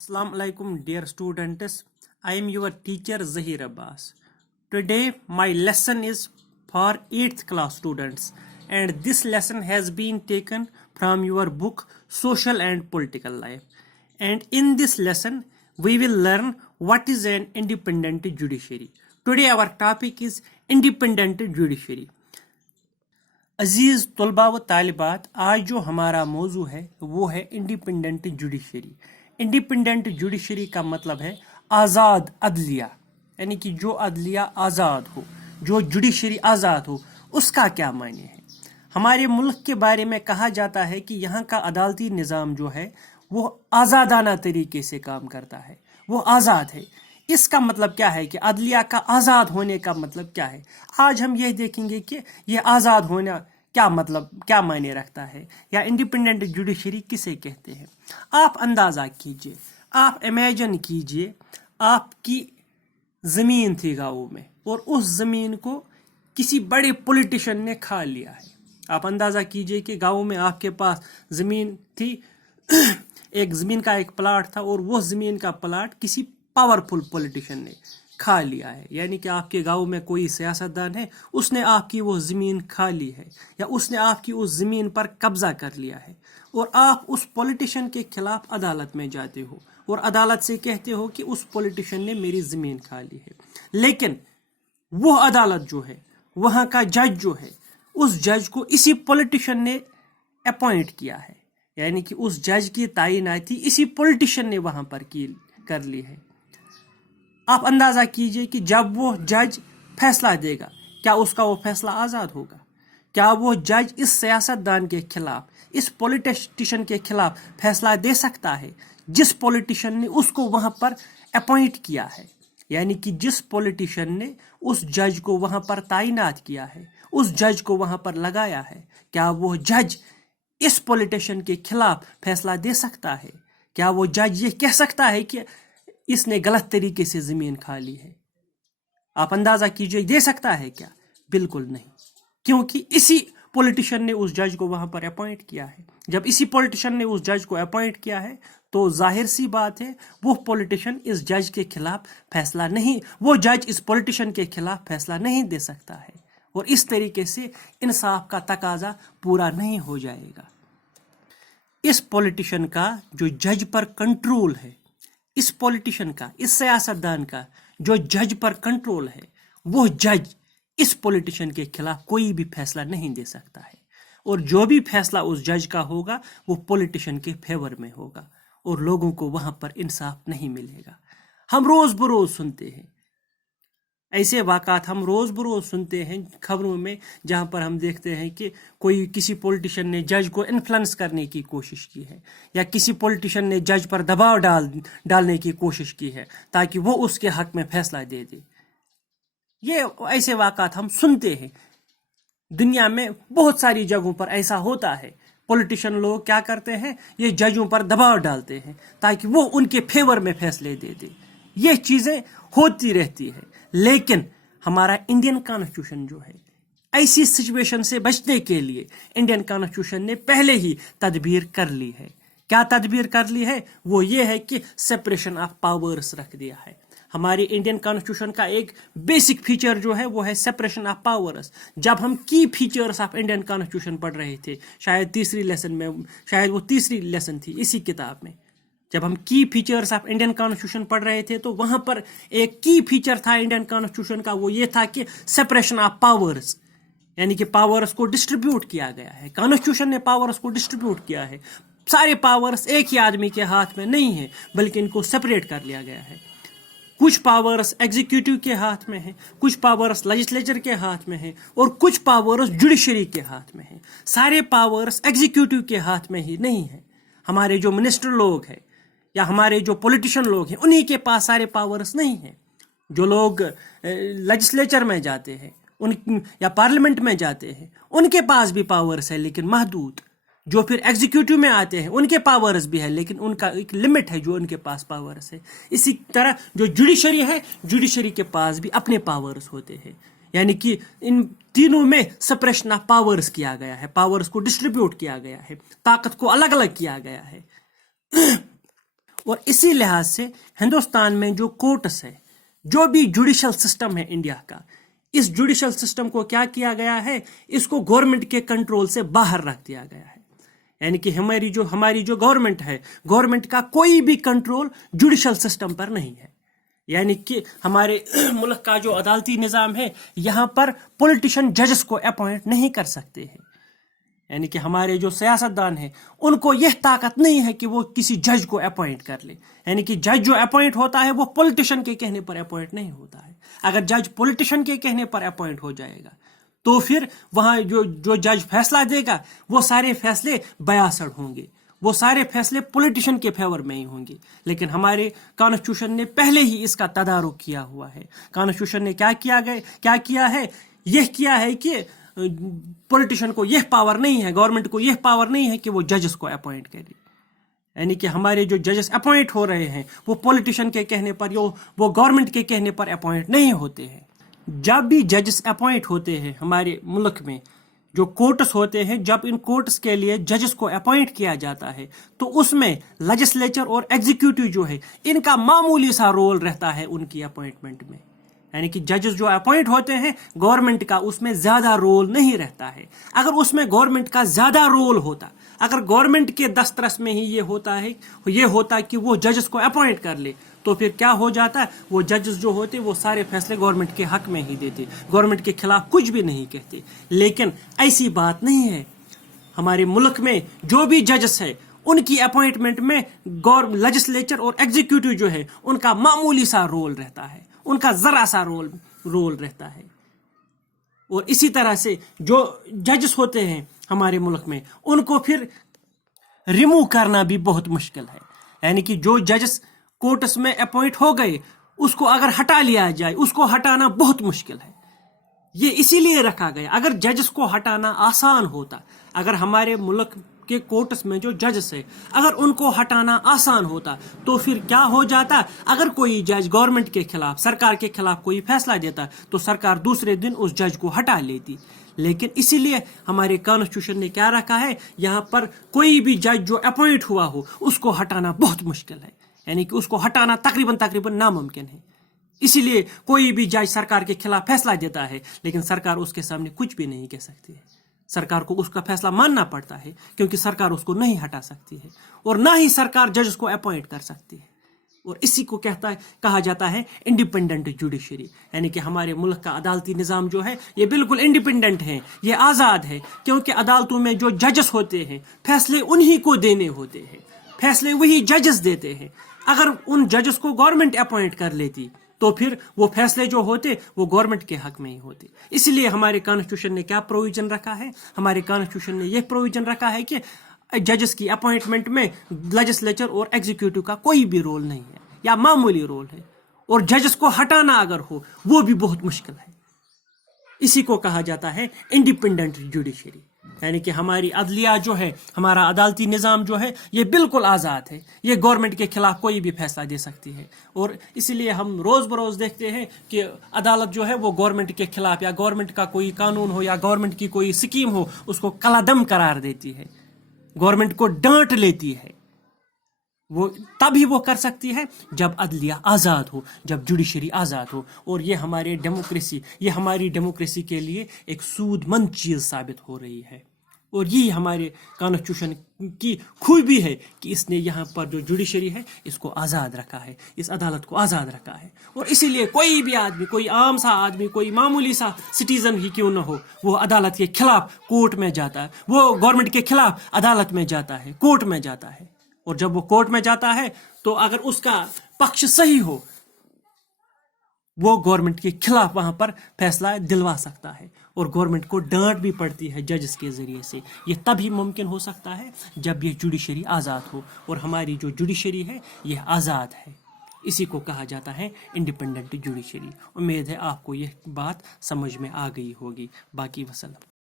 Assalamu alaikum, dear students. I am your teacher Zahir Abbas. Today my lesson is for 8th class students, and this lesson has been taken from your book Social and Political Life. And in this lesson we will learn what is an independent judiciary. Today our topic is independent judiciary. عزیز طلباء و طالبات، آج جو ہمارا موضوع ہے وہ ہے انڈیپینڈنٹ جوڈیشری. انڈیپینڈنٹ جوڈیشری کا مطلب ہے آزاد عدلیہ، یعنی کہ جو عدلیہ آزاد ہو، جو جوڈیشری آزاد ہو، اس کا کیا معنی ہے. ہمارے ملک کے بارے میں کہا جاتا ہے کہ یہاں کا عدالتی نظام جو ہے وہ آزادانہ طریقے سے کام کرتا ہے، وہ آزاد ہے. اس کا مطلب کیا ہے کہ عدلیہ کا آزاد ہونے کا مطلب کیا ہے. آج ہم یہ دیکھیں گے کہ یہ آزاد ہونا کیا مطلب، کیا معنی رکھتا ہے، یا انڈیپینڈنٹ جوڈیشری کسے کہتے ہیں. آپ اندازہ کیجئے، آپ امیجن کیجئے آپ کی زمین تھی گاؤں میں اور اس زمین کو کسی بڑے پولیٹیشن نے کھا لیا ہے. آپ اندازہ کیجئے کہ گاؤں میں آپ کے پاس زمین تھی، ایک زمین کا ایک پلاٹ تھا اور وہ زمین کا پلاٹ کسی پاورفل پولیٹیشن نے کھا لیا ہے. یعنی کہ آپ کے گاؤں میں کوئی سیاستدان ہے، اس نے آپ کی وہ زمین کھا لی ہے، یا اس نے آپ کی اس زمین پر قبضہ کر لیا ہے، اور آپ اس پولیٹیشن کے خلاف عدالت میں جاتے ہو اور عدالت سے کہتے ہو کہ اس پولیٹیشن نے میری زمین کھا لی ہے. لیکن وہ عدالت جو ہے، وہاں کا جج جو ہے، اس جج کو اسی پولیٹیشن نے اپوائنٹ کیا ہے، یعنی کہ اس جج کی تعیناتی اسی پولیٹیشن نے وہاں پر کر لی ہے. آپ اندازہ کیجئے کہ جب وہ جج فیصلہ دے گا، کیا اس کا وہ فیصلہ آزاد ہوگا؟ کیا وہ جج اس سیاستدان کے خلاف، اس پولیٹیشن کے خلاف فیصلہ دے سکتا ہے جس پولیٹیشن نے اس کو وہاں پر اپوائنٹ کیا ہے؟ یعنی کہ جس پولیٹیشن نے اس جج کو وہاں پر تعینات کیا ہے، اس جج کو وہاں پر لگایا ہے، کیا وہ جج اس پولیٹیشن کے خلاف فیصلہ دے سکتا ہے؟ کیا وہ جج یہ کہہ سکتا ہے کہ اس نے غلط طریقے سے زمین کھا لی ہے؟ آپ اندازہ کیجئے، دے سکتا ہے کیا؟ بالکل نہیں، کیونکہ اسی پولیٹیشن نے اس جج کو وہاں پر اپوائنٹ کیا ہے. جب اسی پولیٹیشن نے اس جج کو اپوائنٹ کیا ہے تو ظاہر سی بات ہے وہ پولیٹیشن اس جج کے خلاف فیصلہ نہیں، وہ جج اس پولیٹیشن کے خلاف فیصلہ نہیں دے سکتا ہے، اور اس طریقے سے انصاف کا تقاضا پورا نہیں ہو جائے گا. اس پولیٹیشن کا جو جج پر کنٹرول ہے، اس پولیٹیشن کا، اس سیاستدان کا جو جج پر کنٹرول ہے، وہ جج اس پولیٹیشن کے خلاف کوئی بھی فیصلہ نہیں دے سکتا ہے، اور جو بھی فیصلہ اس جج کا ہوگا وہ پولیٹیشن کے فیور میں ہوگا، اور لوگوں کو وہاں پر انصاف نہیں ملے گا. ہم روز بروز سنتے ہیں ایسے واقعات، ہم روز بروز سنتے ہیں خبروں میں، جہاں پر ہم دیکھتے ہیں کہ کوئی کسی پولیٹیشن نے جج کو انفلوئنس کرنے کی کوشش کی ہے، یا کسی پولیٹیشن نے جج پر دباؤ ڈالنے کی کوشش کی ہے تاکہ وہ اس کے حق میں فیصلہ دے دے. یہ ایسے واقعات ہم سنتے ہیں. دنیا میں بہت ساری جگہوں پر ایسا ہوتا ہے. پولیٹیشن لوگ کیا کرتے ہیں؟ یہ ججوں پر دباؤ ڈالتے ہیں تاکہ وہ ان کے فیور میں فیصلے دے دے. یہ چیزیں ہوتی رہتی ہے، لیکن ہمارا انڈین کانسٹیٹیوشن جو ہے، ایسی سچویشن سے بچنے کے لیے انڈین کانسٹیٹیوشن نے پہلے ہی تدبیر کر لی ہے. کیا تدبیر کر لی ہے؟ وہ یہ ہے کہ سپریشن آف پاورز رکھ دیا ہے. ہماری انڈین کانسٹیٹیوشن کا ایک بیسک فیچر جو ہے وہ ہے سپریشن آف پاورز. جب ہم کی فیچرز آف انڈین کانسٹیٹیوشن پڑھ رہے تھے، شاید تیسری لیسن میں، شاید وہ تیسری لیسن تھی اسی کتاب میں، جب ہم کی فیچرز آف انڈین کانسٹیٹیوشن پڑھ رہے تھے تو وہاں پر ایک کی فیچر تھا انڈین کانسٹیٹیوشن کا، وہ یہ تھا کہ سپریشن آف پاورز، یعنی کہ پاورز کو ڈسٹریبیوٹ کیا گیا ہے. کانسٹیٹیوشن نے پاورز کو ڈسٹریبیوٹ کیا ہے. سارے پاورز ایک ہی آدمی کے ہاتھ میں نہیں ہیں، بلکہ ان کو سپریٹ کر لیا گیا ہے. کچھ پاورز ایگزیکیوٹیو کے ہاتھ میں ہیں، کچھ پاورز لیجسلیچر کے ہاتھ میں ہیں، اور کچھ پاورز جوڈیشری کے ہاتھ میں ہیں. سارے پاورز ایگزیکیوٹیو کے ہاتھ میں ہی نہیں ہیں. ہمارے جو منسٹر لوگ ہیں یا ہمارے جو پولیٹیشن لوگ ہیں، انہی کے پاس سارے پاورز نہیں ہیں. جو لوگ لیجسلیچر میں جاتے ہیں یا پارلیمنٹ میں جاتے ہیں، ان کے پاس بھی پاورز ہے لیکن محدود. جو پھر ایگزیکیوٹیو میں آتے ہیں ان کے پاورز بھی ہے، لیکن ان کا ایک لمٹ ہے جو ان کے پاس پاورز ہے. اسی طرح جو جوڈیشری ہے، جوڈیشری کے پاس بھی اپنے پاورز ہوتے ہیں. یعنی کہ ان تینوں میں سپریشن آف پاورز کیا گیا ہے، پاورز کو ڈسٹریبیوٹ کیا گیا ہے، طاقت کو الگ الگ کیا گیا ہے. और इसी लिहाज से हिंदुस्तान में जो कोर्ट्स है, जो भी जुडिशल सिस्टम है इंडिया का, इस जुडिशल सिस्टम को क्या किया गया है, इसको गवर्नमेंट के कंट्रोल से बाहर रख दिया गया है। यानी कि हमारी जो गवर्नमेंट है, गवर्नमेंट का कोई भी कंट्रोल जुडिशल सिस्टम पर नहीं है। यानी कि हमारे मुल्क का जो अदालती निज़ाम है, यहाँ पर पॉलिटिशियन जजेस को अपॉइंट नहीं कर सकते हैं। यानी कि हमारे जो सियासतदान हैं, उनको यह ताकत नहीं है कि वो किसी जज को अपॉइंट कर ले। यानी कि जज जो अपॉइंट होता है वो पॉलिटिशियन के कहने पर अपॉइंट नहीं होता है। अगर जज पॉलिटिशियन के कहने पर अपॉइंट हो जाएगा तो फिर वहाँ जो जज फैसला देगा वो सारे फैसले बयासड़ होंगे, वो सारे फैसले पॉलिटिशियन के फेवर में ही होंगे। लेकिन हमारे कॉन्स्टिट्यूशन ने पहले ही इसका तदारुक किया हुआ है। कॉन्स्टिट्यूशन ने क्या किया है, यह किया है कि पॉलिटिशियन को यह पावर नहीं है, गवर्नमेंट को यह पावर नहीं है कि वो जजेस को अपॉइंट करे। यानी कि हमारे जो जजेस अपॉइंट हो रहे हैं वो पॉलिटिशियन के कहने पर, वो गवर्नमेंट के कहने पर अपॉइंट नहीं होते हैं। जब भी जजेस अपॉइंट होते हैं हमारे मुल्क में, जो कोर्ट्स होते हैं, जब इन कोर्ट्स के लिए जजेस को अपॉइंट किया जाता है तो उसमें लेजिस्लेचर और एग्जीक्यूटिव जो है, इनका मामूली सा रोल रहता है उनकी अपॉइंटमेंट में। यानी कि जजेस जो अपॉइंट होते हैं, गवर्नमेंट का उसमें ज्यादा रोल नहीं रहता है। अगर उसमें गवर्नमेंट का ज्यादा रोल होता, अगर गवर्नमेंट के दस्तरस में ही ये होता कि वो जजेस को अपॉइंट कर ले, तो फिर क्या हो जाता है, वो जजेस जो होते वो सारे फैसले गवर्नमेंट के हक में ही देते, गवर्नमेंट के खिलाफ कुछ भी नहीं कहते। लेकिन ऐसी बात नहीं है। हमारे मुल्क में जो भी जजेस है उनकी अपॉइंटमेंट में लेजिस्लेचर और एग्जीक्यूटिव जो है उनका मामूली सा रोल रहता है, उनका जरा सा रोल रहता है। और इसी तरह से जो जजेस होते हैं हमारे मुल्क में, उनको फिर रिमूव करना भी बहुत मुश्किल है। यानी कि जो जजेस कोर्ट्स में अपॉइंट हो गए, उसको अगर हटा लिया जाए, उसको हटाना बहुत मुश्किल है। ये इसीलिए रखा गया। अगर जजेस को हटाना आसान होता, अगर हमारे मुल्क के कोर्ट्स में जो जजेस है, अगर उनको हटाना आसान होता, तो फिर क्या हो जाता, अगर कोई जज गवर्नमेंट के खिलाफ, सरकार के खिलाफ कोई फैसला देता तो सरकार दूसरे दिन उस जज को हटा लेती। लेकिन इसीलिए हमारे कॉन्स्टिट्यूशन ने क्या रखा है, यहाँ पर कोई भी जज जो अपॉइंट हुआ हो उसको हटाना बहुत मुश्किल है। यानी कि उसको हटाना तकरीबन नामुमकिन है। इसीलिए कोई भी जज सरकार के खिलाफ फैसला देता है, लेकिन सरकार उसके सामने कुछ भी नहीं कह सकती है। सरकार को उसका फैसला मानना पड़ता है, क्योंकि सरकार उसको नहीं हटा सकती है और ना ही सरकार जज को अपॉइंट कर सकती है। और इसी को कहा जाता है इंडिपेंडेंट जुडिशरी। यानी कि हमारे मुल्क का अदालती निज़ाम जो है ये बिल्कुल इंडिपेंडेंट है, ये आज़ाद है, क्योंकि अदालतों में जो जजेस होते हैं फैसले उन्हीं को देने होते हैं, फैसले वही जजेस देते हैं। अगर उन जजेस को गवर्नमेंट अपॉइंट कर लेती तो फिर वो फैसले जो होते वो गवर्नमेंट के हक में ही होते। इसलिए हमारे कॉन्स्टिट्यूशन ने क्या प्रोविजन रखा है, हमारे कॉन्स्टिट्यूशन ने यह प्रोविजन रखा है कि जजेस की अपॉइंटमेंट में लेजिस्लेचर और एग्जीक्यूटिव का कोई भी रोल नहीं है या मामूली रोल है, और जजेस को हटाना अगर हो वो भी बहुत मुश्किल है। इसी को कहा जाता है इंडिपेंडेंट जुडिशरी। यानी कि हमारी अदलिया जो है, हमारा अदालती निज़ाम जो है ये बिल्कुल आज़ाद है, ये गवर्नमेंट के खिलाफ कोई भी फैसला दे सकती है। और इसीलिए हम रोज़ बरोज़ देखते हैं कि अदालत जो है वो गवर्नमेंट के खिलाफ, या गवर्नमेंट का कोई कानून हो या गवर्नमेंट की कोई स्कीम हो, उसको कलादम करार देती है, गवर्नमेंट को डांट लेती है। वो तभी वो कर सकती है जब अदलिया आज़ाद हो, जब जुडिशरी आज़ाद हो। और ये हमारी डेमोक्रेसी के लिए एक सूदमंद चीज़ साबित हो रही है। और ये हमारे कॉन्स्टिट्यूशन की खूबी है कि इसने यहाँ पर जो जुडिशरी है इसको आज़ाद रखा है, इस अदालत को आज़ाद रखा है। और इसीलिए कोई भी आदमी, कोई आम सा आदमी, कोई मामूली सा सिटीजन ही क्यों ना हो, वो अदालत के खिलाफ कोर्ट में जाता है, वो गवर्नमेंट के खिलाफ अदालत में जाता है, कोर्ट में जाता है। और जब वो कोर्ट में जाता है तो अगर उसका पक्ष सही हो, वो गवर्नमेंट के खिलाफ वहां पर फैसला दिलवा सकता है, और गवर्नमेंट को डांट भी पड़ती है जजेस के जरिए से। ये तभी मुमकिन हो सकता है जब ये जुडिशरी आज़ाद हो, और हमारी जो जुडिशरी है ये आज़ाद है। इसी को कहा जाता है इंडिपेंडेंट जुडिशरी। उम्मीद है आपको यह बात समझ में आ गई होगी। बाकी वसल्लम।